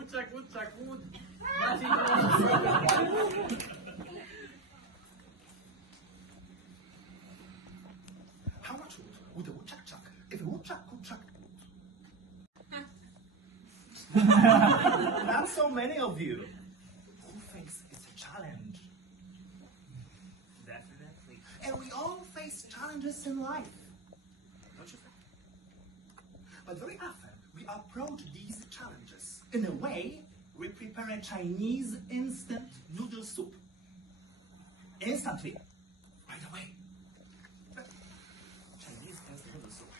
woodchuck, wood. Maciej Baranowski. How much wood would a woodchuck chuck if a woodchuck could chuck wood? Not so many of you. Who thinks it's a challenge? Definitely. And we all face challenges in life. Don't you think? But very often we approach these challenges in a way we prepare a Chinese instant noodle soup. Instantly. Right away. Chinese instant noodle soup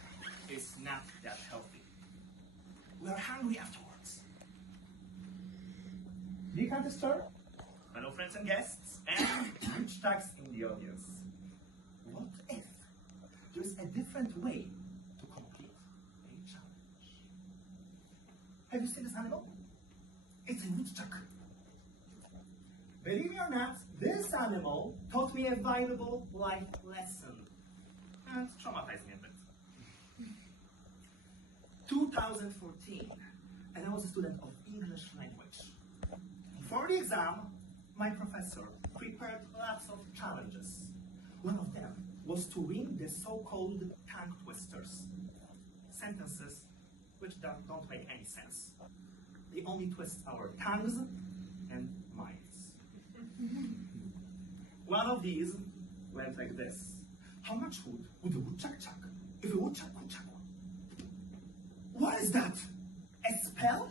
is not that healthy. We are hungry afterwards. Do you come to store? Hello, friends and guests, and woodchucks in the audience. What if there's a different way to complete a challenge? Have you seen this animal? It's a woodchuck. Believe me or not, this animal taught me a valuable life lesson and traumatized me a bit. 2014, and I was a student of English language. For the exam, my professor prepared lots of challenges. One of them was to win the so-called tongue twisters. Sentences which don't make any sense. They only twist our tongues and minds. One of these went like this. How much wood would a woodchuck chuck if a woodchuck could chuck one? What is that? A spell?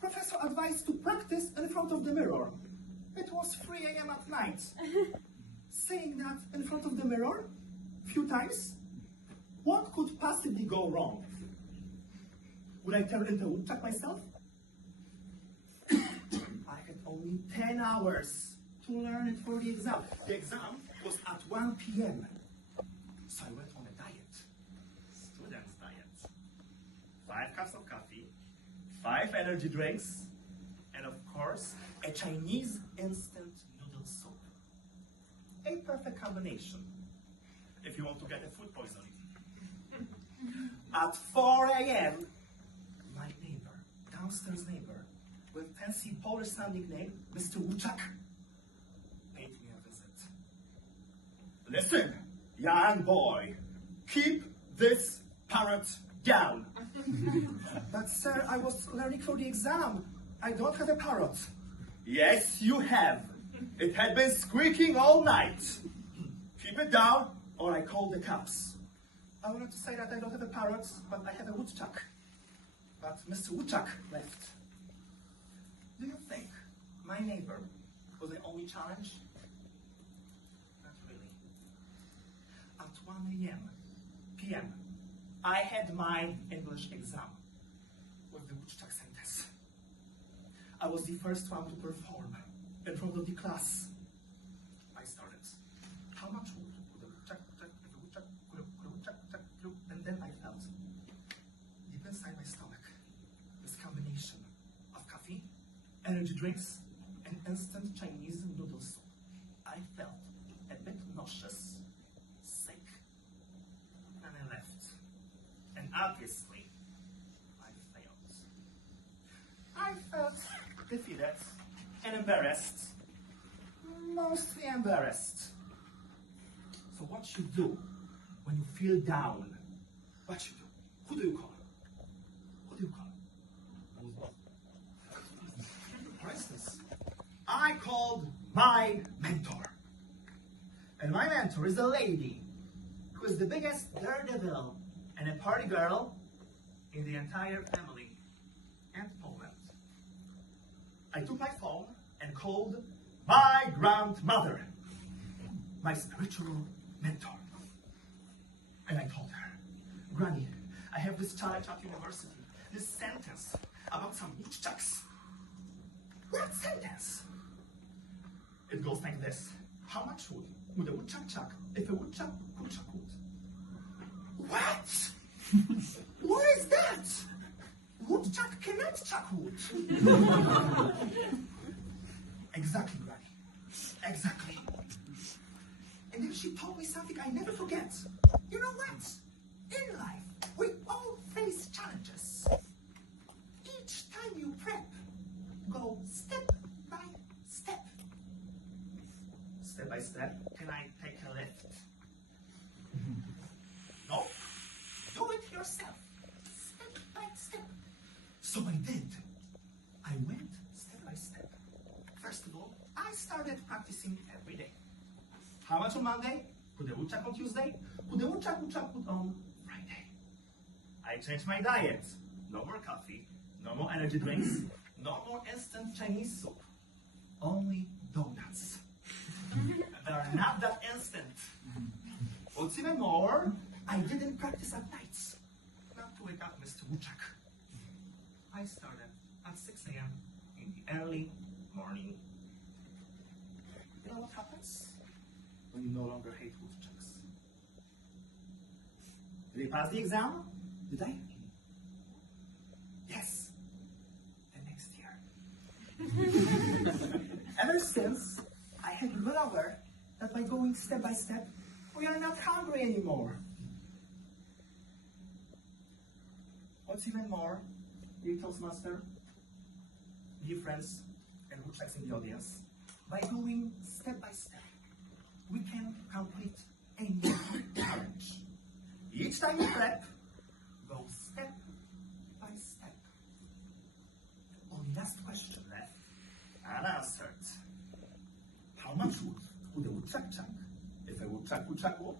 Professor advised to practice in front of the mirror. It was 3 a.m. at night. Saying that in front of the mirror, few times, what could possibly go wrong? Would I turn into a woodchuck myself? I had only 10 hours to learn it for the exam. The exam was at 1 p.m. So I went on a diet. Student's diet. 5 cups of coffee, 5 energy drinks, and of course, a Chinese instant noodle soup. A perfect combination if you want to get a food poisoning. At 4 a.m., my neighbor, downstairs neighbor, with fancy Polish-sounding name, Mr. Woodchuck, paid me a visit. Listen, young boy, keep this parrot down. But sir, I was learning for the exam. I don't have a parrot. Yes, you have. It had been squeaking all night. Keep it down, or I call the cops. I wanted to say that I don't have a parrot, but I have a woodchuck. But Mr. Woodchuck left. Do you think my neighbor was the only challenge? Not really. At 1 p.m., I had my English exam with the woodchuck sentence. I was the first one to perform in front of the class. I started. How much wood would a woodchuck chuck if a woodchuck could a woodchuck chuck? And then I felt deep inside my stomach this combination of coffee, energy drinks, and instant Chinese noodle soup. I felt a bit nauseous, sick, and I left. And obviously, I failed. I felt defeated and embarrassed. Mostly embarrassed. So what you do when you feel down? What you do? Who do you call? Who do you call? For instance, I called my mentor. And my mentor is a lady who is the biggest daredevil and a party girl in the entire family and Poland. I took my phone and called my grandmother, my spiritual mentor. And I told her, Granny, I have this challenge at university, this sentence about some woodchucks. What sentence? It goes like this. How much wood would a woodchuck chuck if a woodchuck could chuck wood? What? What is that? Woodchuck cannot chuck wood. Exactly, Granny. Exactly. And then she told me something I never forget. You know what? In life, we all face challenges. Each time How much on Monday? Put the woodchuck on Tuesday? Put the woodchuck put on Friday. I changed my diet. No more coffee, no more energy drinks, no more instant Chinese soup. Only donuts. They're not that instant. What's even more, I didn't practice at nights. Not to wake up Mr. Woodchuck. I started at 6 a.m. in the early morning. You know what happens when you no longer hate woodchucks? Did I pass the exam? Did I? Yes. The next year. Ever since, I have been aware that by going step by step, we are not hungry anymore. What's even more, dear Toastmaster, dear friends, and woodchucks in the audience, by going step by step, we can complete any challenge. Each time you prep, go step by step. Only last question left, unanswered. How much wood would a woodchuck chuck if a woodchuck would chuck wood?